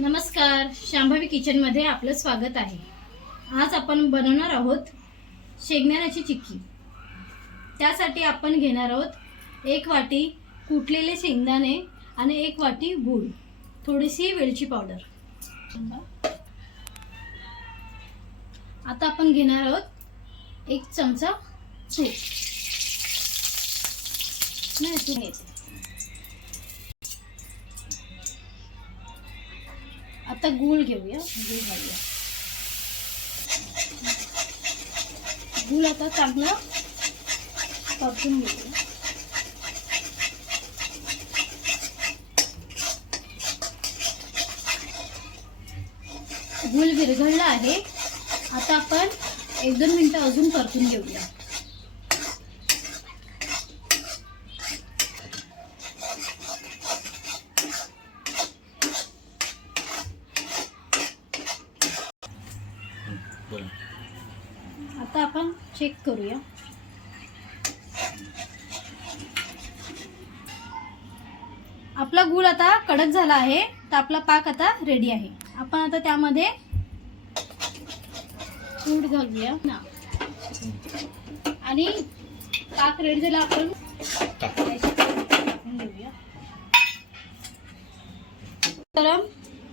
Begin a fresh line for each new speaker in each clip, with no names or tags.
नमस्कार शांभवी किचनमध्ये आपलं स्वागत आहे. आज आपण बनवणार आहोत शेंगदाण्याची चिक्की. त्यासाठी आपण घेणार आहोत एक वाटी कुटलेले शेंगदाणे आणि एक वाटी गूळ. थोडीशी वेलची पावडर. आता आपण घेणार आहोत एक चमचा तूप. नाही तूप आता गूळ घेऊया. म्हणजे गूळ घालूया गूळ आता चांगला परतून घेऊया. गूळ विरघळला आहे. आता आपण एक दोन मिनटं अजून परतून घेऊया. आता आपण चेक करूया. आपला गूळ आता कडक झाला आहे तर आपला पाक आता रेडी आहे. आपण आता त्यामध्ये दूध घालूया. ना आणि पाक रेडी झाला आपण गरम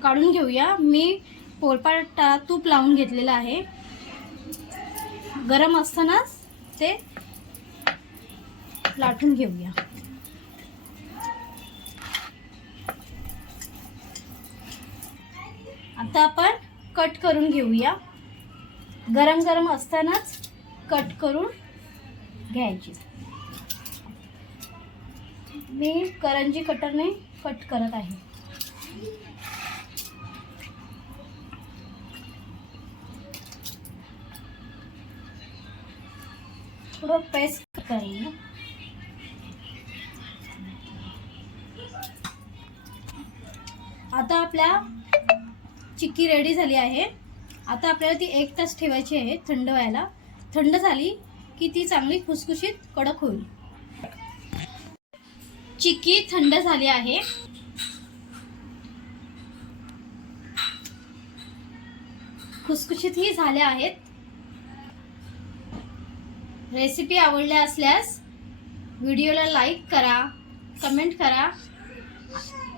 काढून घेऊया. मी पोळपाट तूप लावून घेतलेलं आहे. गरम असतानाच ते लाटून घेऊया. आता आपण कट करून घेऊया. गरम गरम असतानाच कट करून घ्यायची. मी करंजी कटरने कट करत आहे. थोडं पेस्ट करूया आता आपल्या चिक्की रेडी झाली आहे. आता आपल्याला ती एक तास ठेवायची आहे थंड व्हायला. थंड झाली की ती चांगली खुसखुशीत कडक होईल. चिक्की थंड झाली आहे. खुसखुशीतही झाल्या आहेत. रेसिपी आवडल्या असल्यास व्हिडिओला लाईक करा कमेंट करा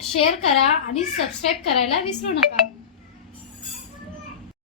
शेअर करा आणि सबस्क्राईब करायला विसरू नका.